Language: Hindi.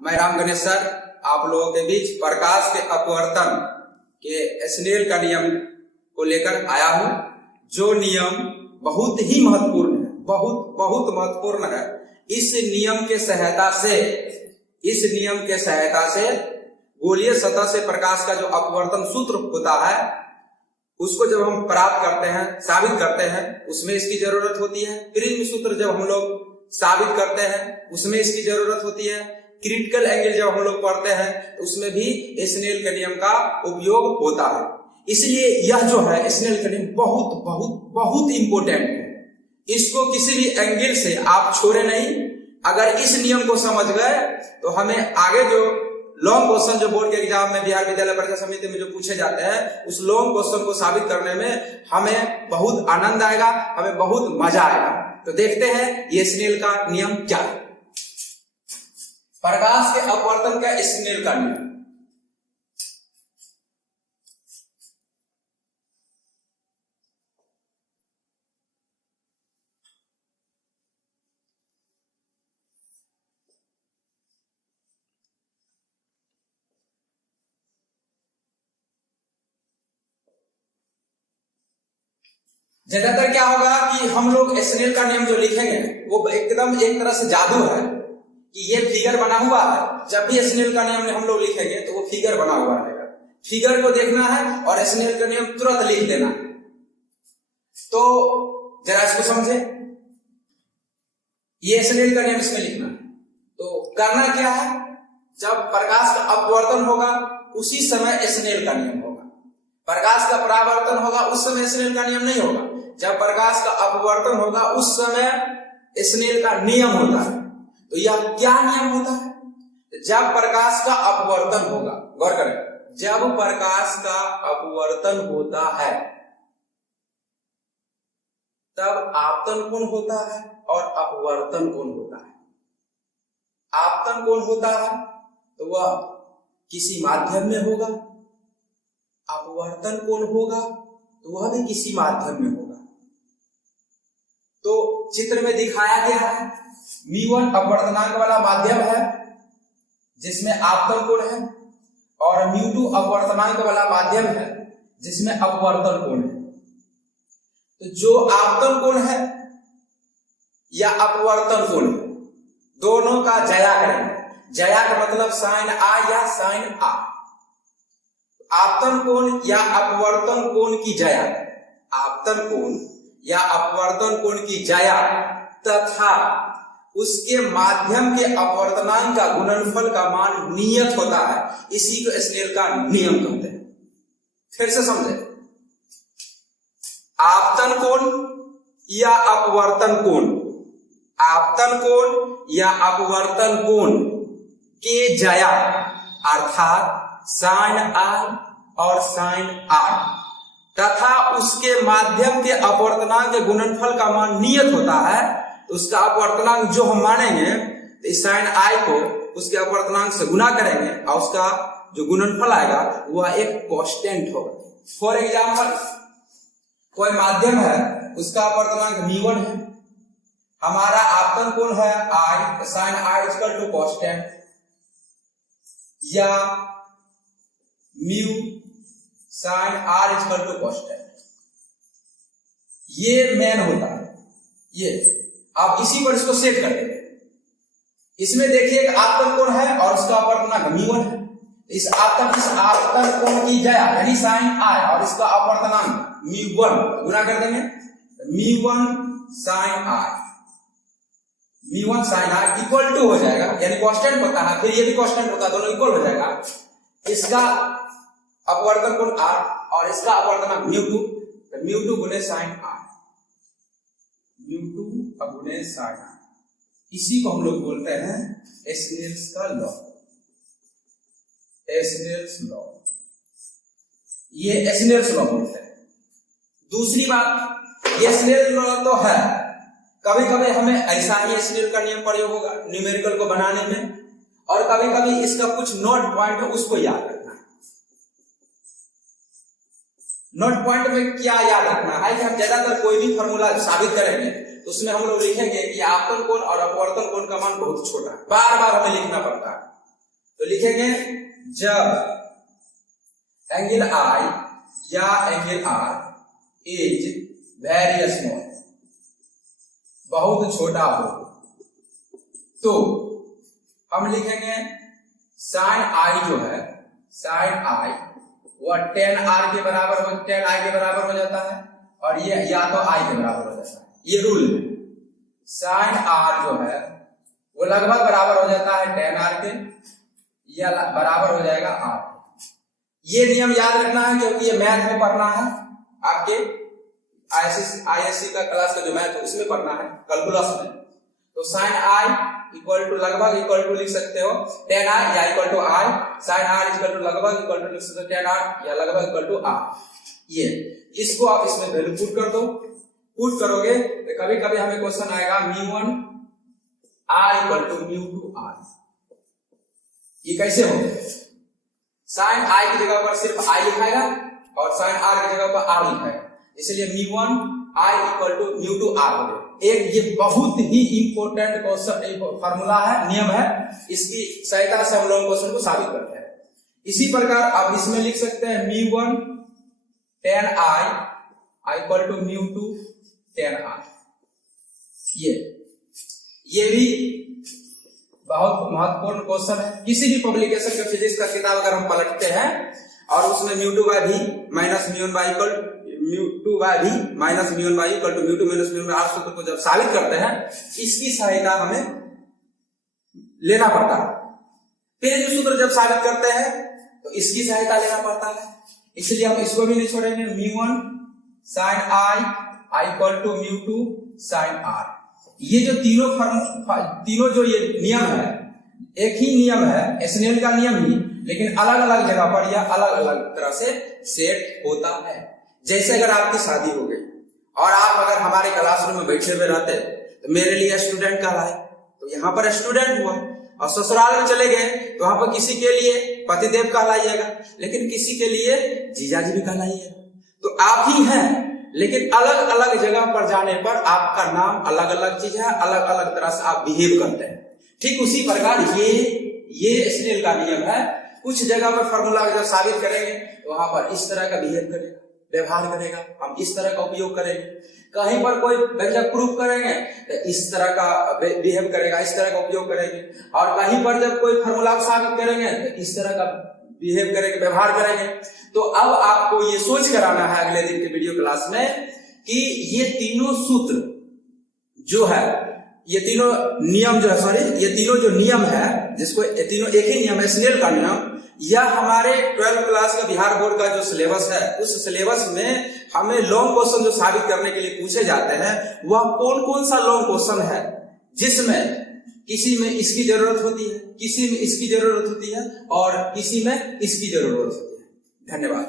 मैं राम गणेश सर आप लोगों के बीच प्रकाश के अपवर्तन के स्नेल का नियम को लेकर आया हूं, जो नियम बहुत ही महत्वपूर्ण है, बहुत महत्वपूर्ण है। इस नियम के सहायता से गोलीय सतह से प्रकाश का जो अपवर्तन सूत्र होता है उसको जब हम प्राप्त करते हैं, साबित करते हैं, उसमें इसकी जरूरत होती है। प्रिज्म सूत्र जब हम लोग साबित करते हैं उसमें इसकी जरूरत होती है। क्रिटिकल एंगल जब हम लोग पढ़ते हैं तो उसमें भी स्नेल के नियम का उपयोग होता है। इसलिए यह जो है स्नेल का नियम बहुत इंपॉर्टेंट है। इसको किसी भी एंगल से आप छोड़े नहीं। अगर इस नियम को समझ गए तो हमें आगे जो लॉन्ग क्वेश्चन जो बोर्ड के एग्जाम में बिहार विद्यालय परीक्षा समिति में जो पूछे जाते हैं उस लॉन्ग क्वेश्चन को साबित करने में हमें बहुत आनंद आएगा, हमें बहुत मजा आएगा। तो देखते हैं ये स्नेल का नियम क्या है। प्रकाश के अपवर्तन का स्नेल का नियम। ज्यादातर क्या होगा कि हम लोग स्नेल का नियम जो लिखेंगे वो एकदम एक तरह से जादू है कि ये फिगर बना हुआ है। जब भी स्नेल का नियम हम लोग लिखेंगे तो वो फिगर बना हुआ रहेगा। फिगर को देखना है और स्नेल का नियम तुरंत लिख देना है। तो जरा इसको समझे, ये स्नेल का नियम इसमें लिखना है। तो करना क्या है, जब प्रकाश का अपवर्तन होगा उसी समय स्नेल का नियम होगा। प्रकाश का परावर्तन होगा उस समय स्नेल का नियम नहीं होगा। जब प्रकाश का अपवर्तन होगा उस समय स्नेल का नियम होता है। तो यह क्या नियम होता है? जब प्रकाश का अपवर्तन होगा, गौर करें, जब प्रकाश का अपवर्तन होता है तब आपतन कोण होता है और अपवर्तन कोण होता है। आपतन कोण होता है तो वह किसी माध्यम में होगा, अपवर्तन कोण होगा तो वह भी किसी माध्यम में होगा। तो चित्र में दिखाया गया है μ1 अपवर्तनांक वाला माध्यम है जिसमें आपतन कोण है और μ2 अपवर्तनांक वाला माध्यम है जिसमें अपवर्तन कोण है। तो जो आपतन कोण है या अपवर्तन कोण है दोनों का जया करेंगे। जया का मतलब साइन आ या साइन आ। आपतन कोण या अपवर्तन कोण की जया, आपतन कोण या अपवर्तन कोण की जया तथा उसके माध्यम के अपवर्तनांक का गुणनफल का मान नियत होता है। इसी को स्नेल का नियम कहते हैं। फिर से समझे, आपतन कोण या अपवर्तन कोण, आपतन कोण या अपवर्तन कोण के जया अर्थात साइन आर और साइन आर तथा उसके माध्यम के अपवर्तनांक के गुणनफल का मान नियत होता है। उसका अपवर्तनांक जो हम मानेंगे तो इस साइन आई को उसके अपवर्तनांक से गुना करेंगे और उसका जो गुणनफल आएगा वह एक कांस्टेंट होगा। फॉर एग्जांपल, कोई माध्यम है उसका अपवर्तनांक μ1 है, हमारा आपतन कोण है i, sine i equal to constant, या mu sine r equal to constant. ये मेन होता है। ये आप इसी पर इसको सेट कर देंगे। इसमें देखिए एक आपतन कोण है और उसका अपवर्तनांक μ1 है। इस आपतन कोण की जया यानी साइन आई और इसका अपवर्तनांक μ1 गुना कर देंगे। μ1 sine i, μ1 sine i equal to हो जाएगा, यानी कांस्टेंट होता है, फिर ये भी कांस्टेंट होता है, दोनों इक्वल हो जाएगा। इसका अपवर्तन कोण r और इसका अपवर्तनांक μ2, तो μ2 गुने साइन r, μ2 गुने साइन r। इसी को हम लोग बोलते हैं स्नेल्स का लॉ, स्नेल्स लॉ। ये स्नेल्स लॉ बोलते हैं। दूसरी बात, ये स्नेल लॉ तो है, कभी कभी हमें ऐसा ही स्नेल का नियम प्रयोग होगा न्यूमेरिकल को बनाने में, और कभी कभी इसका कुछ नोट पॉइंट है उसको याद रखना है। नोट पॉइंट में क्या याद रखना है कि हम ज्यादातर कोई भी फॉर्मूला साबित करेंगे तो उसमें हम लोग लिखेंगे कि आपतन कोण और अपवर्तन कोण का मान बहुत छोटा है, बार बार हमें लिखना पड़ता है। तो लिखेंगे जब एंगल आई या angle r is very small, बहुत छोटा हो, तो हम लिखेंगे साइन आई जो है, साइन आई वह tan r के बराबर हो, tan i के बराबर हो जाता है, और ये या तो i के बराबर हो जाता है। ये रूल है। साइन r जो है वो लगभग बराबर हो जाता है tan r के, या बराबर हो जाएगा r। ये नियम याद रखना है क्योंकि ये मैथ में पढ़ना है, आपके आईएससी का क्लास का जो मैथ है उसमें पढ़ना है, कैलकुलस में। तो साइन आई इक्वल टू लगभग इक्वल टू लिख सकते हो tan r या equal to r, sine r equal to लगभग इक्वल टू लिख सकते हो tan r या लगभग इक्वल टू r। ये इसको आप इसमें वैल्यू पुट कर दो। पुट करोगे तो कभी कभी हमें क्वेश्चन आएगा μ1 r इक्वल टू μ2 r। ये कैसे होगा? साइन i की जगह पर सिर्फ i लिखाएगा और साइन r की जगह पर r लिखाएगा, इसलिए μ1 i इक्वल टू μ2 r हो गया। एक ये बहुत ही इंपॉर्टेंट क्वेश्चन फार्मूला है, नियम है, इसकी सहायता से हम लोग क्वेश्चन को साबित करते हैं। इसी प्रकार आप इसमें लिख सकते हैं μ1 tan i equal to μ2 tan r। ये भी बहुत महत्वपूर्ण क्वेश्चन है। किसी भी पब्लिकेशन का फिजिक्स का किताब अगर हम पलटते हैं और उसमें μ2/v minus μ1/v equal μ2/v minus μ1/v equal to μ2 minus μ1/r सूत्र को जब साबित करते हैं, इसकी सहायता हमें लेना पड़ता है। फिर जो सूत्र जब साबित करते हैं तो इसकी सहायता लेना पड़ता है, इसलिए हम इसको भी नहीं छोड़ेंगे। μ1 sin i equal to μ2 sin r। ये जो तीनों जो ये नियम है, एक ही नियम है, स्नेल का नियम ही, लेकिन अलग अलग जगह पर या अलग अलग तरह से सेट होता है। जैसे अगर आपकी शादी हो गई और आप अगर हमारे क्लासरूम में बैठे हुए रहते तो मेरे लिए स्टूडेंट कहलाए, तो यहाँ पर स्टूडेंट हुआ, और ससुराल में चले गए तो वहां पर किसी के लिए पतिदेव कहलाइएगा, लेकिन किसी के लिए जीजाजी भी कहलाइएगा। तो आप ही हैं, लेकिन अलग अलग जगह पर जाने पर आपका नाम अलग अलग चीज है, अलग अलग तरह से आप बिहेव करते हैं। ठीक उसी प्रकार ये स्नेल का नियम है। कुछ जगह पर फॉर्मूला जब साबित करेंगे तो वहां पर इस तरह का बिहेव करेगा, व्यवहार करेगा, हम इस तरह का उपयोग करेंगे। कहीं पर कोई व्यंजक प्रूफ करेंगे तो इस तरह का बिहेव करेगा, इस तरह का उपयोग करेंगे, और कहीं पर जब कोई फॉर्मूला साबित करेंगे तो इस तरह का बिहेव करेंगे, व्यवहार करेंगे। तो अब आपको ये सोच कराना है अगले दिन के वीडियो क्लास में कि ये तीनों सूत्र जो है, ये तीनों नियम जो है, ये तीनों जो नियम है, जिसको ये तीनों एक ही नियम है, स्नेल का नियम, या हमारे 12th क्लास का बिहार बोर्ड का जो सिलेबस है, उस सिलेबस में हमें लॉन्ग क्वेश्चन जो साबित करने के लिए पूछे जाते हैं, वह कौन कौन सा लॉन्ग क्वेश्चन है जिसमें किसी में इसकी जरूरत होती है, किसी में इसकी जरूरत होती है, और किसी में इसकी जरूरत होती है। धन्यवाद।